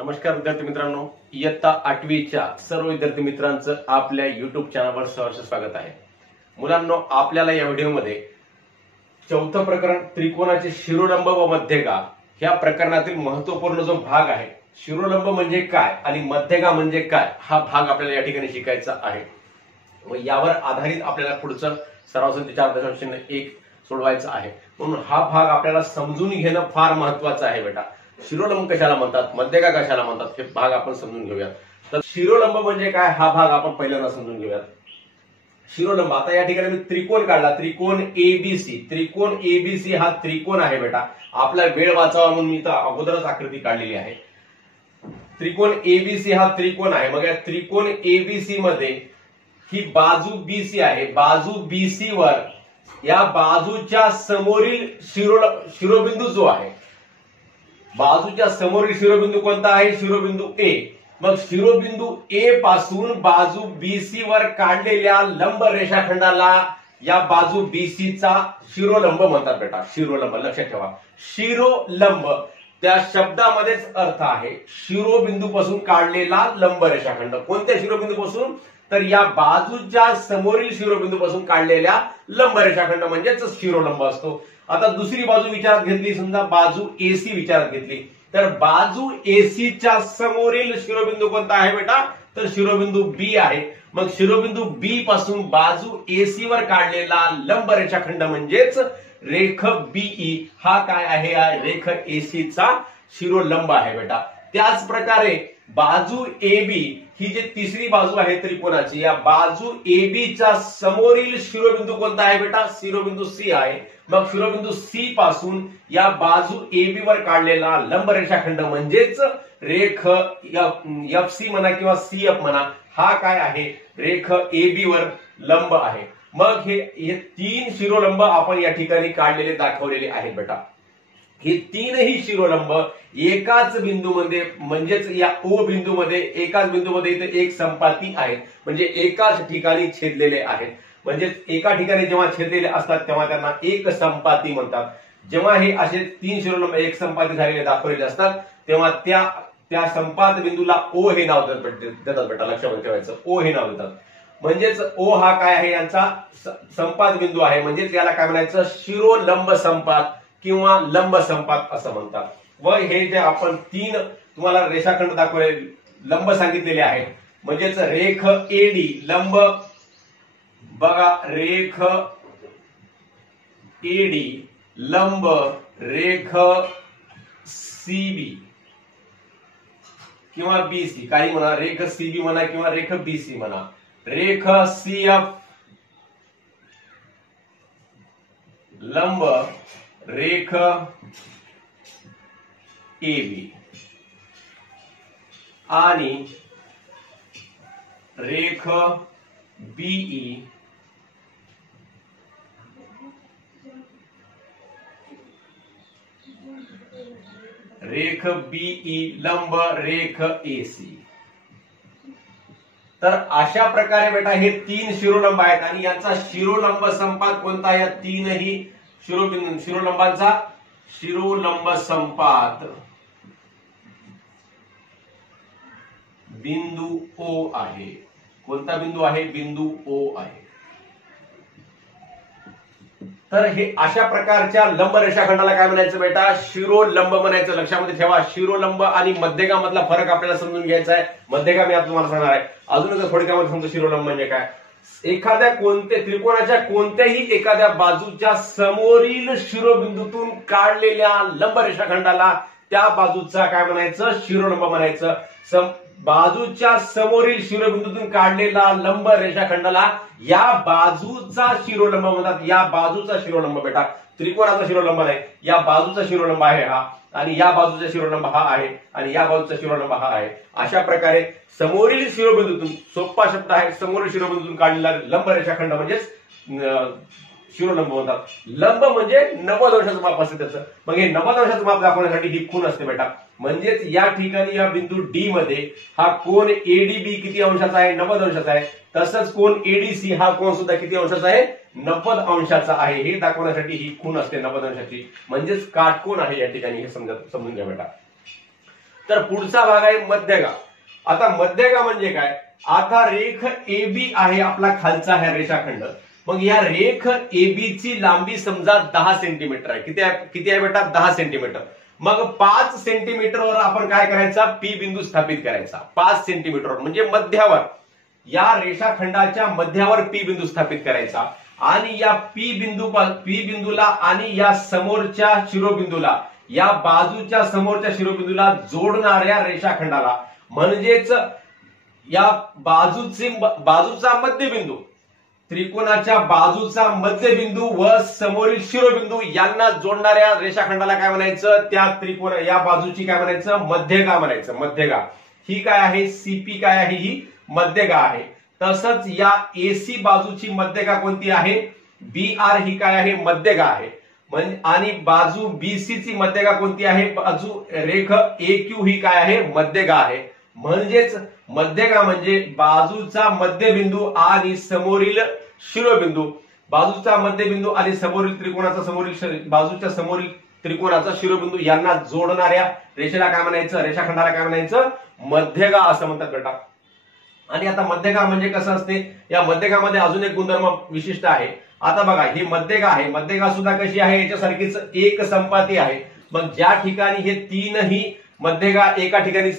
नमस्कार विद्यार्थी मित्रांनो, इयत्ता 8वीच्या सर्व विद्यार्थी मित्रांचं आपल्या युट्यूब चॅनलवर सहर्ष स्वागत आहे। मुलांनो, आपल्याला या व्हिडिओमध्ये चौथं प्रकरण त्रिकोणाचे शिरोलंब व मध्यगा या प्रकरणातील महत्त्वपूर्ण जो भाग आहे, शिरोलंब म्हणजे काय आणि मध्यगा म्हणजे काय, हा भाग आपल्याला या ठिकाणी शिकायचा आहे व यावर आधारित आपल्याला पुढचं सराव संच 4.1 सोडवायचं आहे। म्हणून हा भाग आपल्याला समजून घेणं फार महत्त्वाचं आहे बेटा। शिरोलंब कशाला म्हणतात, मध्यगा कशाला म्हणतात, हे भाग आपण समजून घेऊयात। तर शिरोलंब म्हणजे काय हा भाग आपण पहिल्यांदा समजून घेऊयात। शिरोलंब, आता या ठिकाणी मी त्रिकोण काढला, त्रिकोण एबीसी। त्रिकोण एबीसी हा त्रिकोण आहे बेटा। आपला वेळ वाचावा म्हणून मी तर अगोदरच आकृती काढलेली आहे। त्रिकोण एबीसी हा त्रिकोण आहे। मग या त्रिकोण एबीसी मध्ये ही बाजू बीसी आहे। बाजू बीसी वर या बाजूच्या समोरील शिरोबिंदू जो आहे, बाजूच्या समोरील शिरोबिंदू कोणता आहे, शिरोबिंदू ए। मग शिरोबिंदू ए पासून बाजू बीसी वर काढलेल्या लंब रेषाखंडाला या बाजू बीसी चा शिरोलंब म्हणतात बेटा। शिरोलंब लक्षात ठेवा, शिरोलंब त्या शब्दामध्येच अर्थ आहे शिरोबिंदू पासून काढलेला लंब रेषाखंड। कोणत्या शिरोबिंदू पासून, तर या बाजूच्या समोरील शिरोबिंदू पासून काढलेल्या लंब रेषाखंड म्हणजेच शिरोलंब असतो। आता दुसरी बाजू विचारात घेतली, समजा बाजू एसी विचारात घेतली, तर बाजू एसी च्या समोरील शिरोबिंदू कोणता आहे बेटा, तर शिरोबिंदू बी आहे। मग शिरोबिंदू बी पासून बाजू एसी वर काढलेला लंब रेषाखंड म्हणजेच रेख बीई हा काय आहे, रेख एसी चा शिरोलंब आहे बेटा। त्याच प्रकारे बाजू एबी ही जी तिसरी बाजू आहे त्रिकोणाची, या बाजू एबी च्या समोरील शिरोबिंदू कोणता आहे बेटा, शिरोबिंदू सी आहे। मग शिरोबिंदू सी पासून या बाजू एबी वर काढलेला लंब रेषाखंड म्हणजेच रेख एफ सी म्हणा किंवा सीएफ म्हणा, हा काय आहे, रेख एबी वर लंब आहे। मग हे तीन शिरोलंब आपण या ठिकाणी काढलेले दाखवलेले आहेत बेटा। हे तीनही शिरोलंब एकाच बिंदूमध्ये म्हणजेच या ओ बिंदूमध्ये एकाच बिंदूमध्ये इथे एक संपाती आहे, म्हणजे एकाच ठिकाणी छेदलेले आहेत। म्हणजे एका ठिकाणी जेव्हा छेदलेले असतात तेव्हा त्यांना एक संपाती म्हणतात। जेव्हा हे असे तीन शिरोलंब एक संपाती झालेले दाखवलेले असतात तेव्हा त्या संपात बिंदूला ओ हे नाव देतात बेटा, लक्षात ठेवायचं, ओ हे नाव देतात। म्हणजेच ओ हा काय आहे, यांचा संपात बिंदू आहे, म्हणजेच याला काय म्हणायचं, शिरोलंब संपात किंवा लंब संपात असं म्हणतात। व हे जे आपण तीन तुम्हाला रेषाखंड दाखवले, लंब सांगितलेले आहेत, म्हणजेच रेख एडी लंब बघा, रेख एडी लंब रेख सीबी किंवा बीसी, काही म्हणा, रेख सीबी म्हणा किंवा रेख बीसी म्हणा, रेख सीएफ लंब रेख एबी आणि रेख बीई रेख बीई लंब रेख एसी। तर अशा प्रकारे बेटा हे तीन शिरोलंब आहेत आणि यांचा शिरोलंब संपात कोणता, या तीनही शिरोलंबांचा शिरोलंब संपात बिंदू ओ आहे। कोणता बिंदू आहे, बिंदू ओ आहे। तर हे अशा प्रकारच्या लंब रेषाखंडाला काय म्हणायचं बेटा, शिरोलंब म्हणायचं। लक्षामध्ये ठेवा, शिरोलंब आणि मध्यगा मधला फरक आपल्याला समजून घ्यायचा आहे। मध्यगा मी आता तुम्हाला सांगणार आहे। अजून थोडक्यामध्ये समजा शिरोलंब म्हणजे काय, एखाद्या त्रिकोणाच्या कोणत्याही एखाद्या बाजूच्या समोरील शिरोबिंदूतून काढलेल्या लंब रेषाखंडाला त्या बाजूचा काय म्हणायचं, शिरोलंब म्हणायचं। बाजूच्या समोरील शिरोबिंदूतून काढलेला लंब रेषाखंडाला या बाजूचा शिरोलंब म्हणतात। या बाजूचा शिरोलंब बेटा, त्रिकोणाचा शिरोलंब नाही, या बाजूचा शिरोलंब आहे हा, आणि या बाजूचा शिरोलंब हा आहे, आणि या बाजूचा शिरोलंब हा आहे। अशा प्रकारे समोरील शिरोबिंदूतून, सोपा शब्द आहे, समोरील शिरोबिंदूतून काढलेला लंब रेषाखंड म्हणजेच शिरोलंब म्हणतात। लंब म्हणजे 90 अंशाचं माप असते त्याचं। मग हे 90 अंशाचं माप दाखवण्यासाठी ही खूण असते बेटा। म्हणजेच या ठिकाणी या बिंदू डी मध्ये हा कोन एडीबी किती अंशाचा आहे, 90 अंशाचा आहे। तसंच कोन एडीसी हा कोन सुद्धा किती अंशाचा आहे, 90 अंशाचा आहे। हे दाखवण्यासाठी ही खूण असते 90 अंशाची, म्हणजेच काटकोन आहे या ठिकाणी, हे समजून घ्या बेटा। तर पुढचा भाग आहे मध्यगा. आता मध्यगा म्हणजे काय? आता रेख AB आहे आपला खालचा हा रेषाखंड. मग या रेख AB ची लांबी समजा 10 सेंटीमीटर आहे. किती आहे बेटा? 10 सेंटीमीटर. मग 5 सेंटीमीटरवर आपण काय करायचा? P बिंदू स्थापित करायचा. 5 सेंटीमीटरवर म्हणजे मध्यावर, या रेषाखंडाच्या मध्यावर P बिंदू स्थापित करायचा. आणि या P बिंदूला आणि या समोरच्या शिरोबिंदूला, या बाजूच्या समोरच्या शिरोबिंदूला जोडणाऱ्या रेषाखंडाला म्हणजेच या बाजूचा मध्यबिंदू, त्रिकोणाच्या बाजूचा मध्यबिंदू व समोरील शिरोबिंदू यांना जोडणाऱ्या रेषाखंडाला काय म्हणायचं? त्या या बाजूची काय म्हणायचं? मध्यगा म्हणायचं. मध्यगा ही काय आहे? CP काय आहे? ही मध्यगा आहे. तसंच या AC बाजूची मध्यगा कोणती आहे? BR ही काय आहे? मध्यगा आहे. आणि बाजू BC ची मध्यगा कोणती आहे? बाजू रेख AQ ही काय आहे? मध्यगा आहे. म्हणजेच मध्यगा म्हणजे बाजूचा मध्यबिंदू आणि समोरील शिरोबिंदू, बाजूचा मध्यबिंदू आणि समोरील त्रिकोणाचा बाजूच्या समोरील त्रिकोणाचा शिरोबिंदू यांना जोडणाऱ्या रेषेला काय म्हणायचं? रेषाखंडाला काय म्हणायचं? मध्यगा असं म्हणतात बेटा. आणि आता मध्यगा म्हणजे कसं असते? या मध्यगामध्ये अजून एक गुणधर्म विशिष्ट आहे. आता बघा, ही मध्यगा आहे. मध्यगा सुद्धा कशी आहे? याच्यासारखीच एक संपाती आहे. मग ज्या ठिकाणी हे तीनही मध्यगा एका ठिकाणी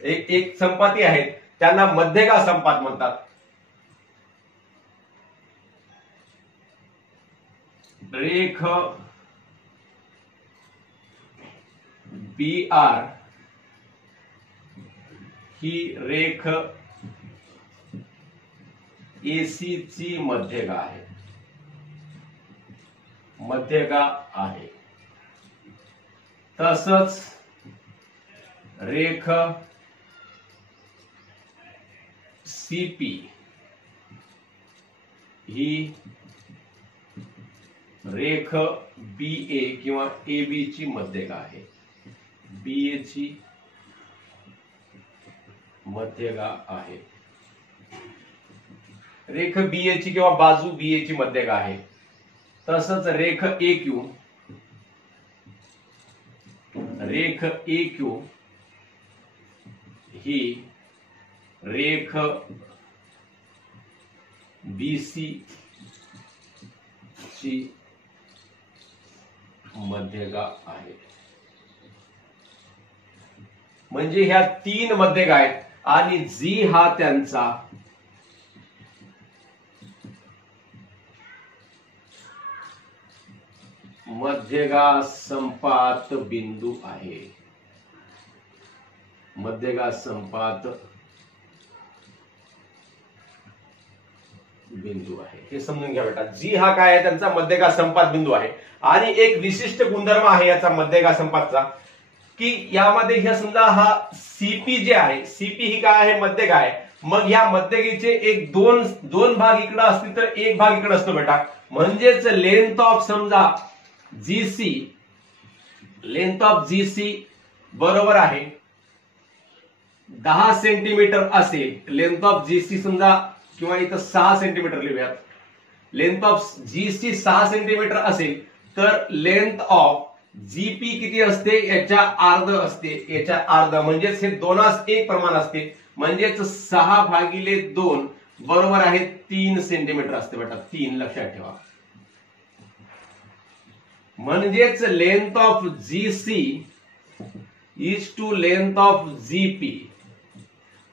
एक संपाती आहेत त्यांना मध्यगा संपात म्हणतात. रेख BR ही रेख AC ची मध्यगा आहे. तसंच रेख CP ही रेख BA किंवा AB ची मध्यगा आहे. BA ची मध्यगा आहे. रेख BA ची किंवा बाजू BA ची मध्यगा आहे. तसंच रेख AQ ही रेख BC ची मध्यगा आहे. म्हणजे ह्या तीन मध्यगा आहेत आणि जी हा त्यांचा मध्यगा संपात बिंदू आहे. मध्यगा संपात बिंदू आहे हे समजून घ्या बेटा. जी हा काय आहे? त्यांचा मध्यगा संपात बिंदू आहे. आणि एक विशिष्ट गुणधर्म आहे याचा मध्यगा संपातचा, की यामध्ये हे समजा हा CP जे आहे, CP ही काय आहे? मध्यगा आहे. मग या मध्यगेचे एक दोन भाग इकडे असतील तर एक भाग इकडे असतो बेटा. म्हणजेच लेंथ ऑफ समजा GC बरोबर आहे 10 सेंटीमीटर असेल. लेंथ ऑफ GC समजा, किंवा इथं 6 सेंटीमीटर लिहूयात. लेंथ ऑफ GC 6 सेंटीमीटर असेल तर लेंथ ऑफ GP किती असते? याच्या अर्ध असते. याच्या अर्ध म्हणजेच हे 2:1 प्रमाण असते. म्हणजेच 6/2 बरोबर आहे 3 सेंटीमीटर असते बेटा. 3 लक्षात ठेवा. म्हणजेच length of GC is to length of GP.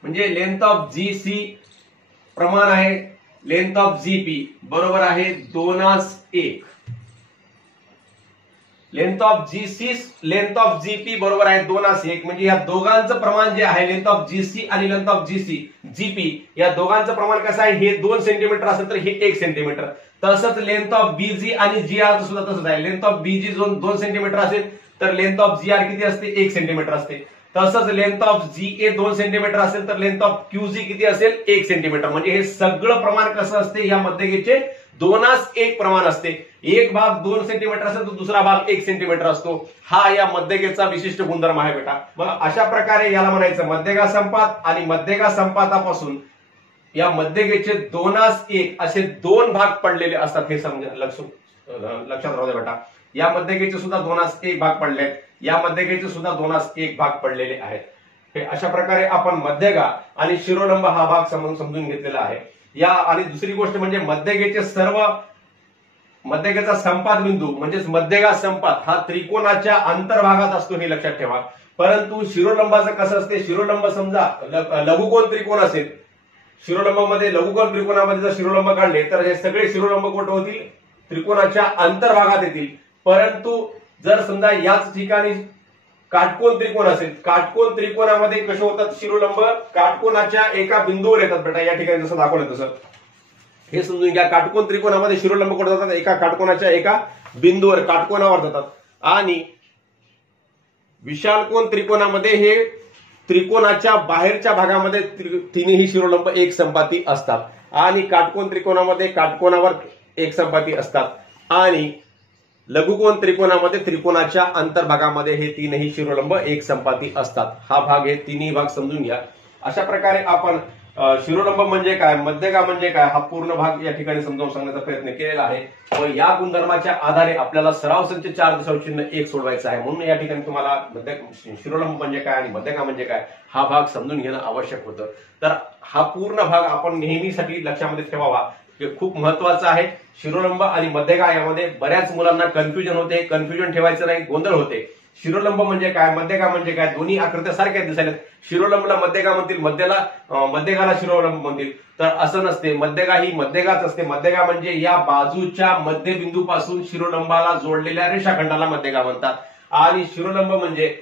म्हणजे लेंथ ऑफ GC प्रमाण आहे लेंथ ऑफ GP बरोबर आहे 2:1. Length of length of GP बरोबर आहे 2:1. म्हणजे या दोघांचं प्रमाण जे आहे, लेंथ ऑफ GC आणि लेंथ ऑफ GP या दोघांचं प्रमाण कसं आहे? हे 2 सेंटीमीटर असेल तर हे 1 सेंटीमीटर. तसंच लेंथ ऑफ BG आणि GR सुद्धा तसंच आहे. लेंथ ऑफ BG 2 सेंटीमीटर असेल तर लेंथ ऑफ GR किती असते? 1 सेंटीमीटर असते. तसंच लेंथ ऑफ GA 2 सेंटीमीटर असेल तर लेंथ ऑफ QG किती असेल? 1 सेंटीमीटर. म्हणजे हे सगळं प्रमाण कसं असते? या मध्यगेचे 2:1 प्रमाण असते. एक भाग 2 सेंटीमीटर असेल तर दुसरा भाग 1 सेंटीमीटर असतो. हा या मध्यगेचा विशिष्ट गुणधर्म आहे बेटा. मग अशा प्रकारे याला म्हणायचं मध्यगा संपात. आणि मध्यगा संपातापासून या मध्यगेचे 2:1 असे 2 भाग पडलेले असतात. हे समजा लक्षात राहू दे बेटा. या मध्यगेचे सुद्धा 2:1 भाग पडले. या मध्यगेचे सुद्धा 2:1 भाग पडलेले आहेत. हे अशा प्रकारे आपण मध्यगा आणि शिरोलंब हा भाग समजून घेतलेला आहे. या आणि दुसरी गोष्ट म्हणजे मध्यगेचे सर्व मध्यगेचा संपात बिंदू म्हणजेच मध्यगा संपात हा त्रिकोणाच्या अंतर्भागात असतो हे लक्षात ठेवा. परंतु शिरोलंबाचं कसं असते, शिरोलंब समजा लघुकोन त्रिकोण असेल, शिरोलंबामध्ये लघुकोन त्रिकोणामध्ये जर शिरोलंब काढले तर हे सगळे शिरोलंब कुठे होतील, त्रिकोणाच्या अंतर्भागात येतील. परंतु जर समजा याच ठिकाणी काटकोन त्रिकोण असेल, काटकोन त्रिकोणामध्ये कसे होतात शिरोलंब, काटकोनाच्या एका बिंदूवर येतात बेटा, या ठिकाणी जसं दाखवलं तसं हे समजून घ्या. काटकोन त्रिकोणामध्ये शिरोलंब कुठे जातात, एका काटकोनाच्या एका बिंदूवर काटकोनावर जातात. आणि विशालकोन त्रिकोणामध्ये हे त्रिकोणाच्या बाहेरच्या भागामध्ये तिन्ही शिरोलंब एक संपाती असतात. आणि काटकोन त्रिकोणामध्ये काटकोनावर एक संपाती असतात. आणि लघुकोन त्रिकोणामध्ये त्रिकोणाच्या अंतर्भागामध्ये हे तीनही शिरोलंब एक संपाती असतात. हा भाग, हे तिन्ही भाग समजून घ्या. अशा प्रकारे आपण शिरोलंब म्हणजे काय, मध्यगा म्हणजे काय, हा पूर्ण भाग या ठिकाणी समजावून सांगण्याचा प्रयत्न केलेला आहे. व या गुणधर्माच्या आधारे आपल्याला सराव संच 4.1 सोडवायचा आहे. म्हणून या ठिकाणी तुम्हाला शिरोलंब म्हणजे काय आणि मध्यगा म्हणजे काय हा भाग समजून घेणं आवश्यक होतं. तर हा पूर्ण भाग आपण नेहमीसाठी लक्षामध्ये ठेवावा, हे खूप महत्वाचं आहे. शिरोलंब आणि मध्यगा यामध्ये बऱ्याच मुलांना कन्फ्युजन होते, कन्फ्युजन ठेवायचं नाही, गोंधळ होते. शिरोलंब म्हणजे काय, मध्यगा म्हणजे काय, दोन्ही आकृत्या सारख्या दिसायला, शिरोलंबला मध्यगा म्हणतील, मध्यगाला शिरोलंब म्हणतील. तर असं नसते, मध्यगा ही मध्यगाच असते. मध्यगा म्हणजे या बाजूच्या मध्यबिंदूपासून शिरोलंबाला जोडलेल्या रेषाखंडाला मध्यगा म्हणतात. आणि शिरोलंब म्हणजे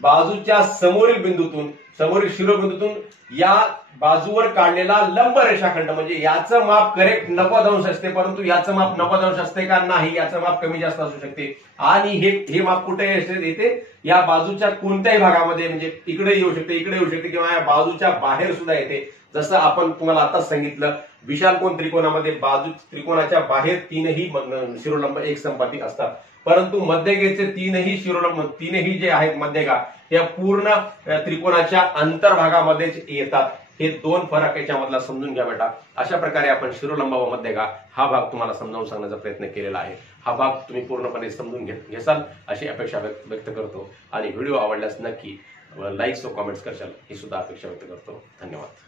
बाजूच्या समोरील बिंदूतून, समोरील शिरोबिंदूतून या बाजूवर काढलेला लंब रेषाखंड, म्हणजे याचं माप करेक्ट 90 अंश असते, परंतु याचं माप 90 अंश असते का, नाही, याचं माप कमी जास्त असू शकते. आणि हे माप कुठे येते, या बाजूच्या कोणत्याही भागामध्ये, म्हणजे इकडे येऊ शकते, इकडे येऊ शकते, किंवा या बाजूच्या बाहेर सुद्धा येते. जसं आपण तुम्हाला आताच सांगितलं, विशालकोन त्रिकोणामध्ये बाजू त्रिकोणाच्या बाहेर तीनही शिरोलंब एक संपाती असतात. परंतु मध्यगेचे तीनही जे आहेत मध्यगा या पूर्ण त्रिकोणाच्या अंतर्भागामध्येच येतात. हे दोन फरक याच्यामधला समजून घ्या बेटा. अशा प्रकारे आपण शिरोलंब व मध्यगा हा भाग तुम्हाला समजावून सांगण्याचा प्रयत्न केलेला आहे. हा भाग तुम्ही पूर्णपणे समजून घेसाल अशी अपेक्षा व्यक्त करतो. आणि व्हिडिओ आवडल्यास नक्की लाईक्स व कॉमेंट्स करशाल ही सुद्धा अपेक्षा व्यक्त करतो. धन्यवाद.